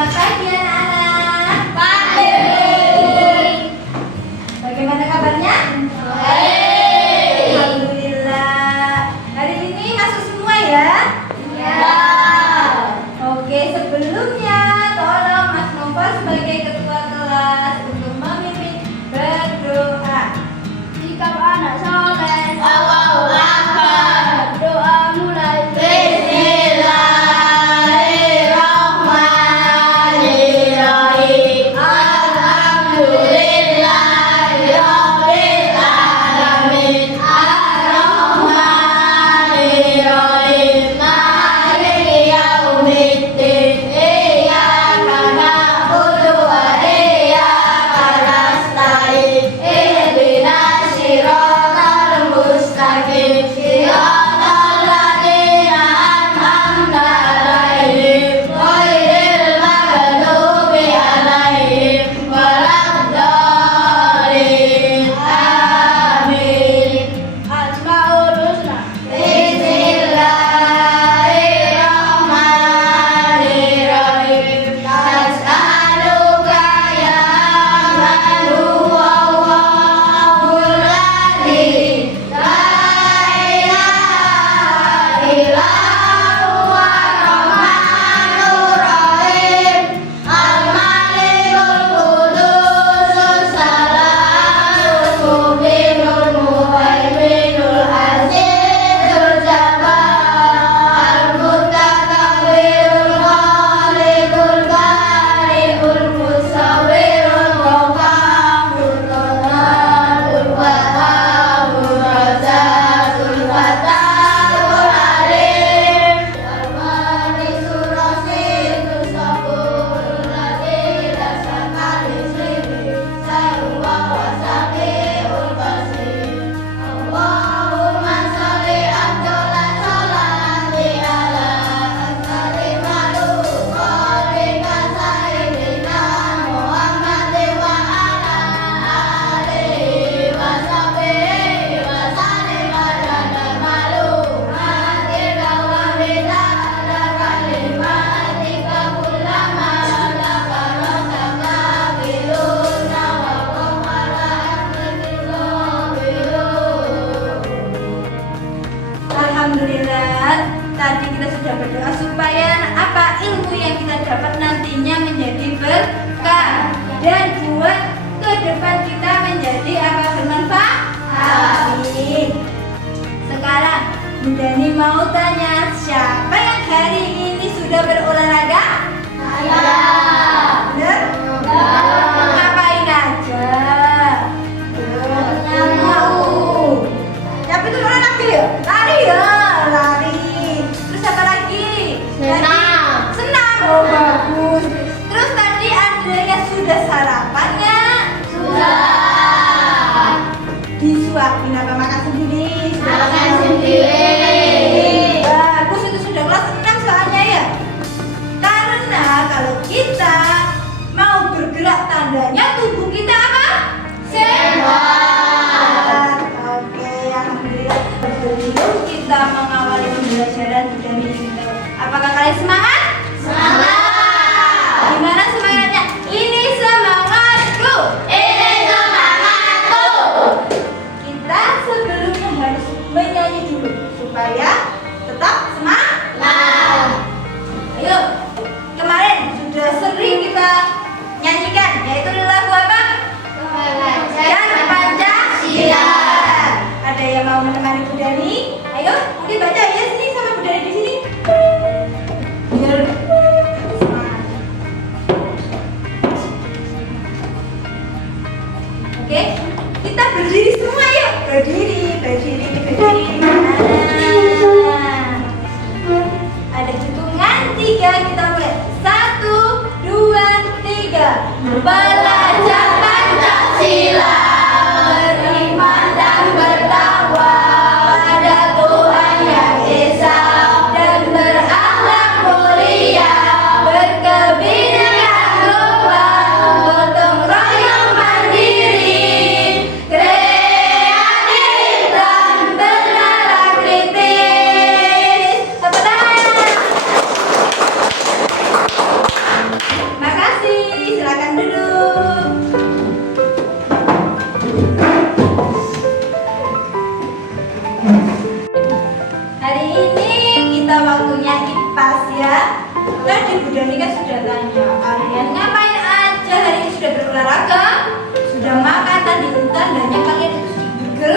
Selamat pagi anak-anak. Pagi. Bagaimana kabarnya? Baik. Alhamdulillah. Hari ini masuk semua ya? Ya. Oke, sebelumnya tolong Mas Nova sebagai ketua kelas untuk memimpin berdoa. Sikap anak soleh. Allahu Akbar. Doa mulai. Bismillahirrahmanirrahim. Alhamdulillahirabbil alamin. Ar-Rahmanirrahim. Maliki yaumiddin. Iyyaka na'budu wa iyyaka nasta'in. Ihdinas siratal mustaqim. Siratal ladzina an'amta 'alaihim ghairil maghdubi 'alaihim waladdallin. Amin. Asmaul husna. Bismillahirrahmanirrahim. Nas'aluka ya man huwa Allahul ladzi la ilaha illa huwa ar-Rahmanur Rahim. Al-Malikul Qudusus Salamul Mu'minul Muhaiminul Azizul Jabbar Al-Mutakabbirul Khaliqul Bari'ul Musawwirul Ghaffarul Qahharul Wahhabur Razzaqul Fattahul Alim Al-Malikul Rasidus Saburul Ladzi la syakka lismihi Sayuwa wa Sami'ul Basir. Allahumma sholli afdhala sholati ala asari makhluqatika sayyidina Muhammadin wa ala alihi wa sahbihi wa sallim adada makhluqatika wa midada kalimatika kullama dzakaraka kafiruna wa qamara Alhamdulillah, tadi kita sudah berdoa supaya apa ilmu yang kita dapat nantinya menjadi berkah dan buat ke depan kita menjadi apa bermanfaat. Amin. Sekarang Bunda Ni mau tanya, siapa yang hari ini sudah berolahraga? Bener? Ngapain aja? Mau. Tapi itu olahraga ya? Lari ya, lari. Terus apa lagi? Senam. Senam, oh bagus. Terus tadi Andrea sudah sarapan ya? Sudah. Disuapin apa makan sendiri? Makan sendiri.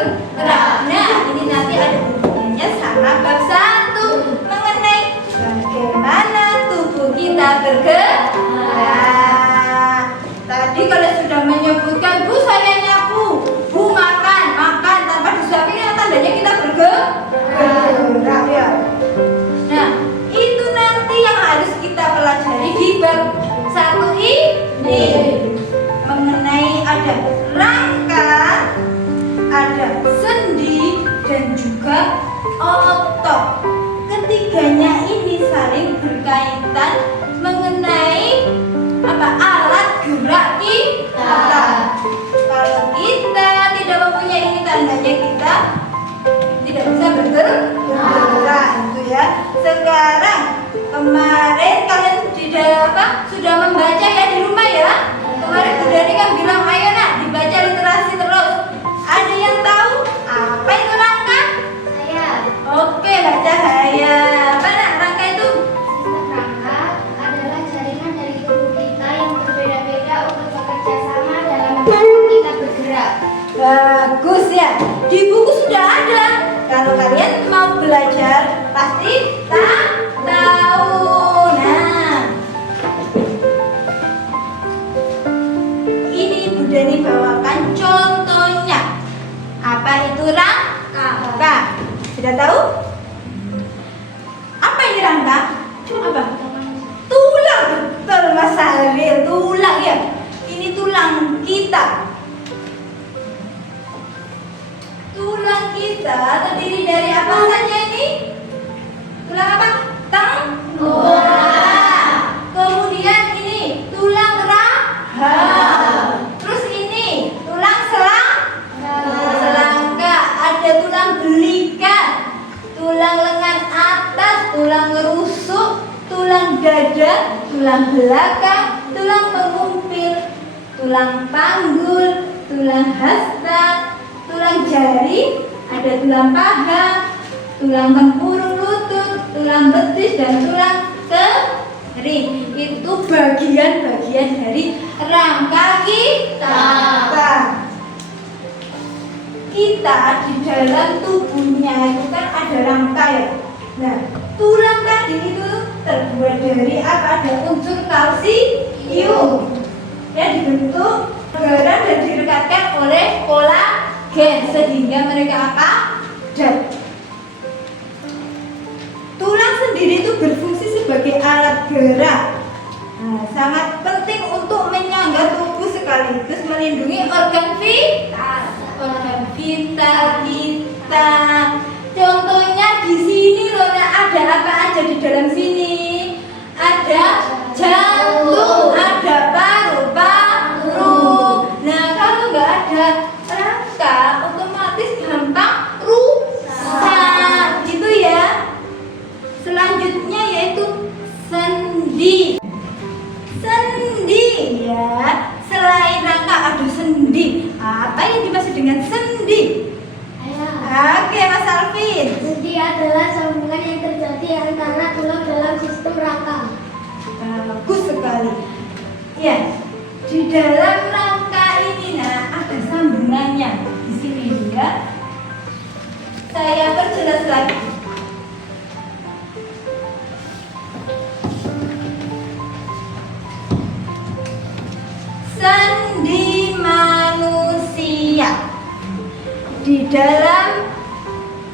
bergerak. Nah, ini nanti ada hubungannya sama bab 1 mengenai bagaimana tubuh kita bergerak. Nah, tadi kalau sudah menyebutkan, Bu saya nyapu, Bu makan tanpa disuapin, yang tandanya kita bergerak ya. Nah, itu nanti yang harus kita pelajari di bab 1 ini, mengenai ada rangka, ada sendi, dan juga otot. Ketiganya ini saling berkaitan mengenai alat gerak kita. Kalau kita tidak mempunyai ini, tandanya kita tidak bisa bergerak itu ya. Sekarang kemarin kalian sudah membaca ya di rumah ya. Kemarin Bu Dani kan bilang ayo nak dibaca literasi terus. Ada yang tahu apa itu rangka? Saya. Oke, baca saya. Apa nak rangka itu? Sistem rangka adalah jaringan dari tubuh kita yang berbeda-beda untuk bekerja sama dalam membantu kita bergerak. Bagus ya. Di buku sudah ada. Kalau kalian mau belajar pasti tahu. Nah, ini Bu Dani bawakan contohnya. Apa itu rangka? Sudah tahu? Apa ini rangka? Apa? Tulang. Betul Mas Halil, tulang ya. Ini tulang kita. Tulang kita terdiri dari apa saja ini? Tulang apa? Tengkorak. Kemudian ini tulang rahang. Terus ini tulang selangka. Ada tulang belikat, tulang lengan atas, tulang rusuk, tulang dada, tulang belakang, tulang pengumpil, tulang panggul, tulang hasta, tulang jari, ada tulang paha, tulang tempurung lutut, tulang betis, dan tulang kering. Itu bagian-bagian dari rangka kita. Kita di dalam tubuhnya itu kan ada rangka ya. Nah, tulang tadi itu terbuat dari apa? Ada unsur kalsium yang dibentuk garam dan direkatkan oleh kolagen sehingga mereka apa? Tulang sendiri itu berfungsi sebagai alat gerak. Nah, sangat penting untuk menyangga tubuh sekaligus melindungi organ vital kita. Contohnya di sini loh, ada apa aja di dalam sini? Ada jantung, ada paru-paru. Nah, kalau nggak ada rangka, otomatis gampang rusak, gitu ya. Selanjutnya yaitu sendi. Sendi ya. Selain rangka ada sendi. Apa yang dimaksud dengan sendi? Oke, Mas Alvin. Sendi adalah sambungan yang terjadi antara tulang dalam sistem rangka. Bagus sekali. Ya, di dalam rangka ini ada sambungannya. Di sini juga saya perjelas lagi. Sendi manusia. Di dalam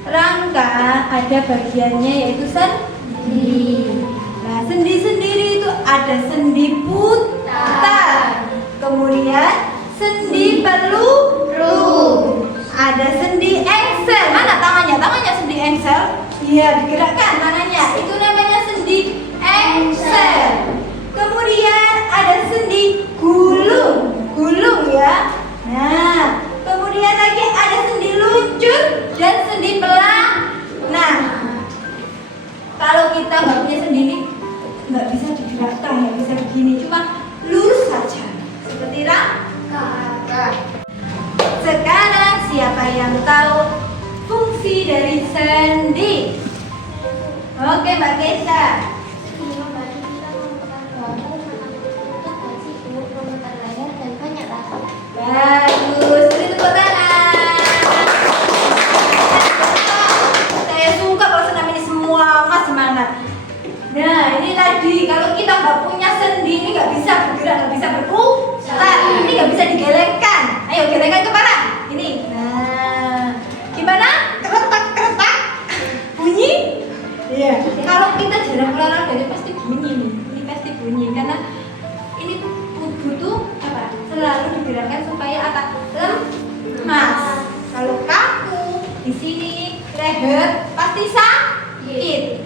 rangka ada bagiannya yaitu sendi. Nah, sendi sendiri itu ada sendi putar, kemudian sendi peluru, ada sendi engsel. Mana tangannya? Tangannya sendi engsel. Iya, digerakkan tangannya. Itu namanya sendi engsel. Kemudian ada sendi gulung ya. Nah, kemudian lagi ada sendi luncur dan sendi pelan. Nah, kalau kita nggak punya sendi ini, nggak bisa digerakkan, nggak bisa begini, cuma lurus saja seperti rangka. Sekarang siapa yang tahu fungsi dari sendi? Oke, Mbak Kesha. Bagus, beri tepuk tangan. digerakkan supaya apa? Lemas. Kalau kaku di sini leher pasti sakit.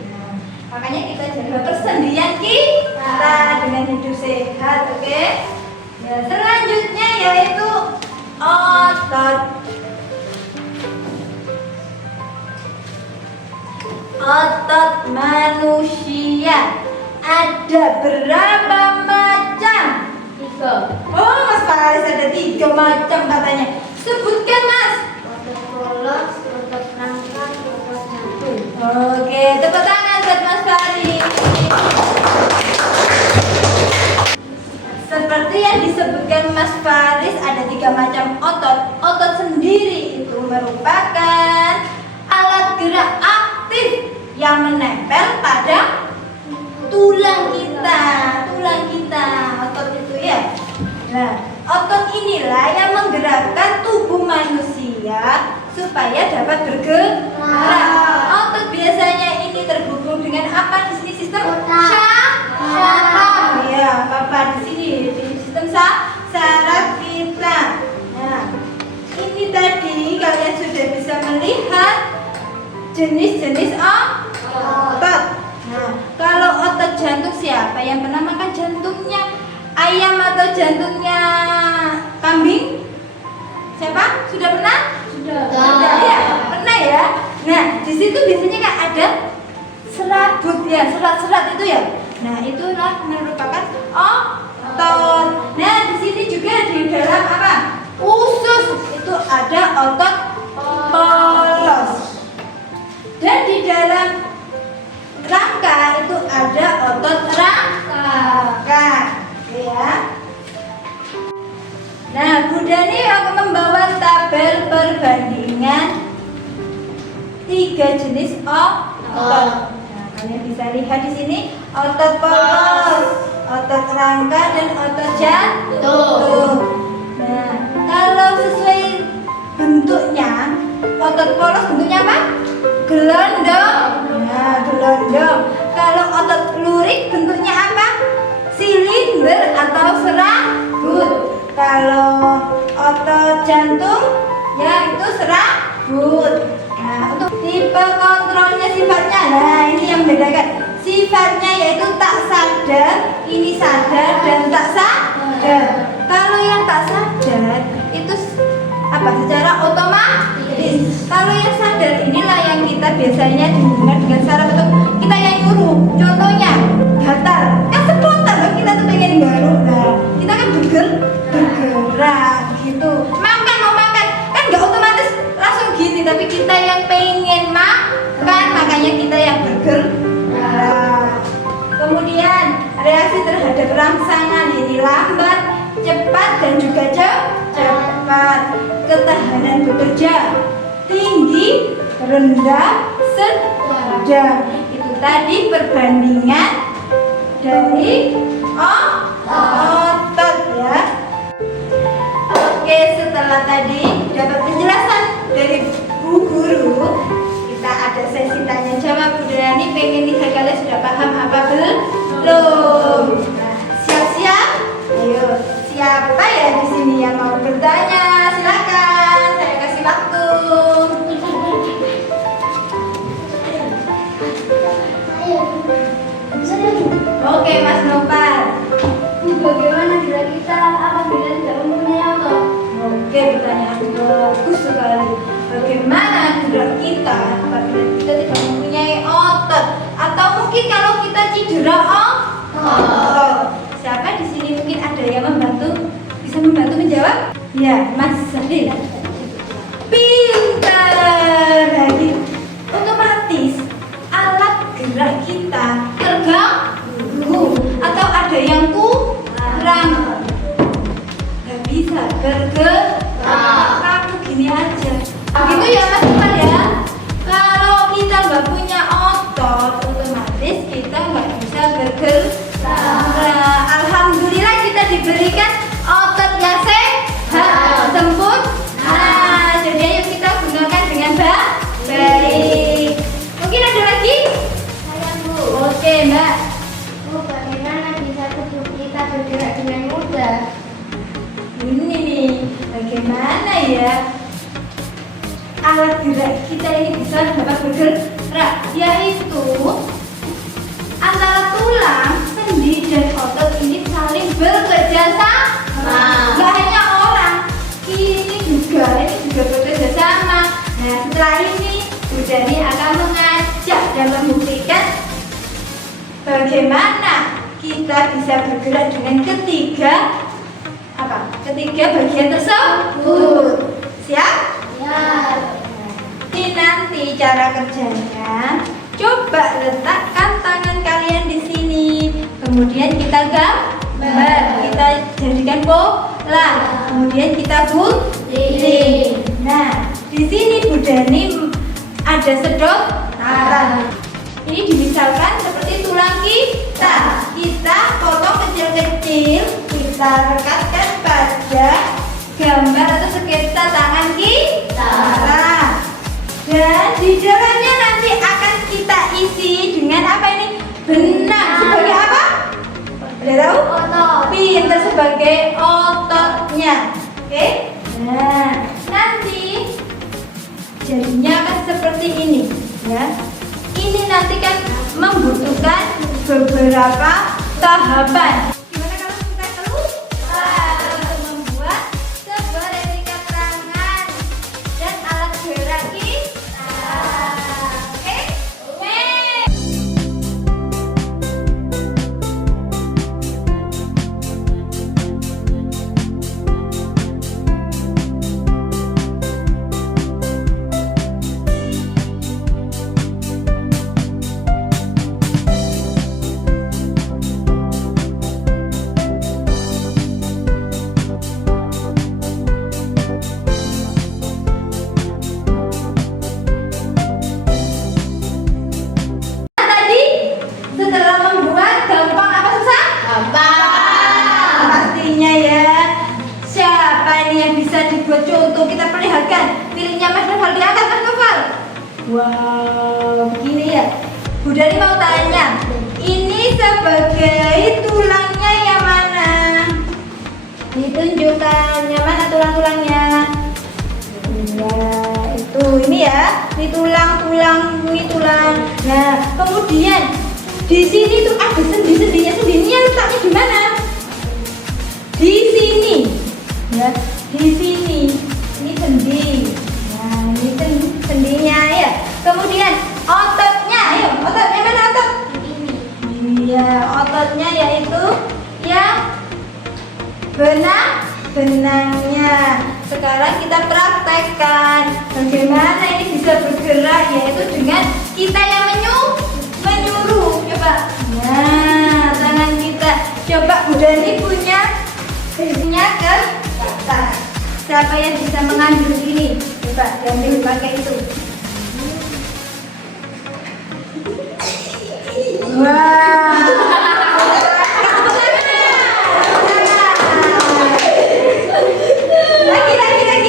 Makanya kita jaga persendian kita dengan hidup sehat, oke? Ya, selanjutnya yaitu otot. Otot manusia ada berapa macam? 3. Oh, Mas Faris ada 3 macam katanya. Sebutkan, Mas. Otot polos, otot rangka, otot jantung. Oke, tepuk tangan buat Mas Faris. Seperti yang disebutkan Mas Faris, ada 3 macam otot. Otot sendiri itu merupakan alat gerak aktif yang menempel pada tulang kita. Otot itu ya. Nah, otot inilah yang menggerakkan tubuh manusia supaya dapat bergerak. Otot biasanya ini terhubung dengan apa di sini? Sistem saraf. Ya, Papa di sini di sistem saraf kita. Nah, ini tadi kalian sudah bisa melihat jenis-jenis otot. Nah, kalau otot jantung siapa yang pernah makan jantungnya ayam atau jantungnya kambing? Siapa? Sudah pernah? Sudah ya? Pernah ya? Nah, di situ biasanya kan ada serabut ya, serat-serat itu ya. Nah, itulah merupakan otot. Nah, di sini juga di dalam apa? Usus itu ada otot polos. Dan di dalam rangka itu ada otot rangka, ya. Nah, Bunda ini akan membawa tabel perbandingan 3 jenis otot. Nah, kalian bisa lihat di sini otot polos, otot rangka, dan otot jantung. Nah, kalau sesuai bentuknya, otot polos bentuknya apa? Gelondong. Nah, gelondong. Kalau otot lurik bentuknya apa? Silinder atau serabut. Kalau otot jantung ya itu serabut. Nah, untuk tipe kontrolnya sifatnya, nah ini yang membedakan. Sifatnya yaitu tak sadar, ini sadar dan tak sadar. Kalau yang tak sadar itu apa? Secara otomatis. Kalau yang sadar inilah yang kita biasanya dihubungkan dengan saraf untuk kita yang nyuruh. Contohnya gatal, kan spontan loh kita tuh pengen garuk. Nah, kita kan bergerak gitu. Makan mau makan kan nggak otomatis langsung gini, tapi kita yang pengen makan, makanya kita yang bergerak. Kemudian reaksi terhadap rangsangan ini lambat, cepat, dan juga cepat. Ketahanan bekerja tinggi, rendah, sedang. Itu tadi perbandingan dari otot ya. Oke, setelah tadi dapat penjelasan dari Bu Guru, kita ada sesi tanya jawab. Bunda Dani pengen lihat kalian sudah paham apa belum? Nah, siap-siap? Ayo, siapa ya di sini yang mau bertanya? Silakan, saya kasih waktu. Oke, Mas Nopal. Bagaimana gerak kita apabila tidak mempunyai otot? Oke, pertanyaan bagus sekali. Bagaimana gerak kita apabila kita tidak mempunyai otot? Atau mungkin kalau kita cedera otot? Siapa di sini mungkin ada yang bisa membantu menjawab? Ya, Mas Sadil. Pintar. Jadi otomatis alat gerak kita terganggu atau ada yang kurang, nggak bisa bergerak, kaku gini aja. Begitu ya Mas Iman ya. Kalau kita nggak punya otot, otomatis kita nggak bisa bergerak. Alhamdulillah kita diberikan otot yang sehat, sempurna. Jadi ayo kita gunakan dengan baik. Mungkin ada lagi? Saya Bu. Oke Mbak. Bu, bagaimana bisa tubuh kita bergerak dengan mudah? Ini nih bagaimana ya alat gerak kita ini bisa dapat bergerak, yaitu antara tulang, sendi, dan otot ini saling bekerja sama. Gak hanya orang, ini juga bekerja sama. Nah, setelah ini Bu Dani akan mengajak dan membuktikan bagaimana kita bisa bergerak dengan ketiga bagian tersebut. Siap? Ya. Ini nanti cara kerjanya. Coba letakkan tangan kalian di sini. Kemudian kita gambar, kita jadikan bola. Kemudian kita gunting. Nah, di sini Bu Dani ada sedotan. Ini dimisalkan seperti tulang kita. Kita potong kecil-kecil, kita rekatkan pada gambar atau sketsa tangan kita. Dan di dalamnya nanti akan kita isi dengan apa ini? Benang. Sebagai apa? Udah tahu? Otot. Pintar, sebagai ototnya. Oke? Nah, nanti jadinya akan seperti ini, ya. Ini nanti kan membutuhkan beberapa tahapan. Gimana kalau kita keluar untuk membuat sebuah replika tangan dan alat gerak kita? Oke? Tadi setelah membuat gampang apa susah? Gampang. Pastinya ya. Siapa ini yang bisa dibuat contoh? Kita perlihatkan. Pilihnya Mas Noval, diangkat Mas Noval. Wow, begini ya. Bu Dani mau tanya, ini sebagai tulangnya yang mana? Ditunjukkan yang mana tulang-tulangnya. Ya, itu ini ya. Ini tulang. Nah, kemudian di sini tuh ada sendi-sendinya. Sendinya letaknya di mana? Di sini. Ya, di sini. Ini sendi. Nah, ini sendinya ya. Kemudian ototnya. Ayo, ototnya mana otot? Ini. Iya, ototnya yaitu yang benangnya. Sekarang kita praktekkan bagaimana ini bisa bergerak, yaitu dengan kita yang menyuruh. Coba. Nah, tangan kita. Coba Bu Dani punya ke atas. Siapa yang bisa mengambil ini? Coba ganti pakai itu.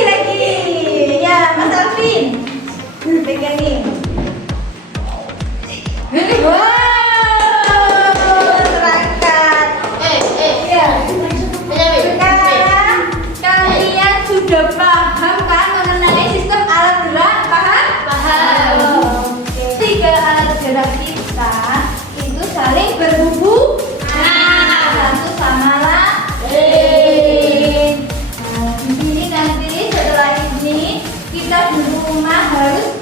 Lagi. Ya, Mas Alvin. Pegangin. Terangkat. Ya. Sekarang kalian sudah paham kan mengenai sistem alat gerak? Paham? Oke. 3 alat gerak kita itu saling berhubungan satu sama lain. Nah, di sini nanti setelah ini kita di rumah harus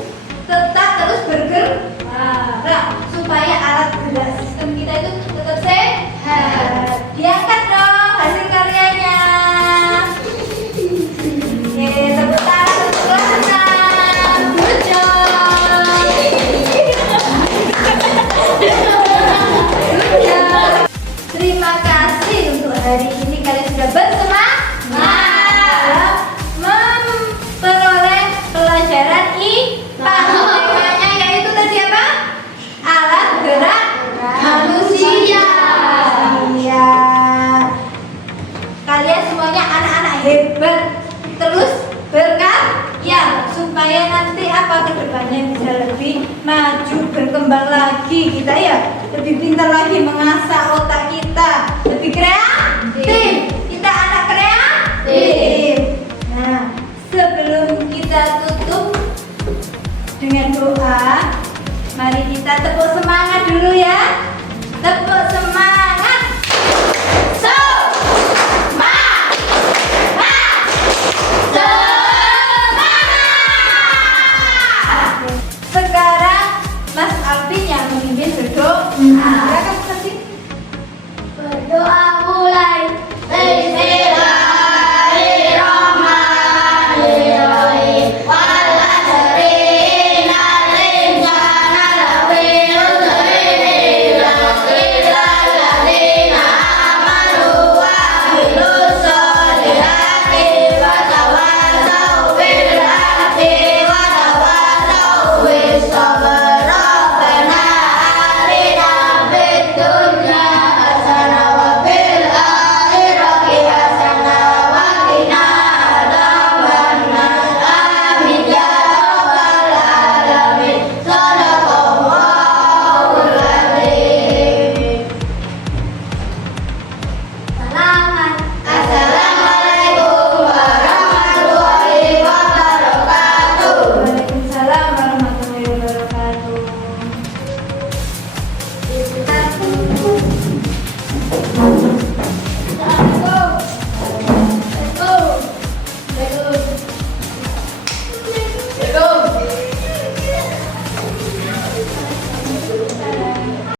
tetap terus bergerak supaya alat gerak sistem kita itu tetap sehat. Diangkat dong hasil karyanya. Oke, tepuk tangan untuk kelas 6. Good job. Terima kasih untuk hari ini kalian sudah bersemangat memperoleh pelajaran IPA. Temanya yaitu tadi apa? Alat gerak manusia. Iya. Kalian semuanya anak-anak hebat. Terus berkarya supaya nanti apa kedepannya bisa lebih maju, berkembang lagi kita ya, lebih pintar lagi mengasah otak kita, lebih kreatif. Kita anak kreatif. Nah, Kita tepuk semangat dulu ya.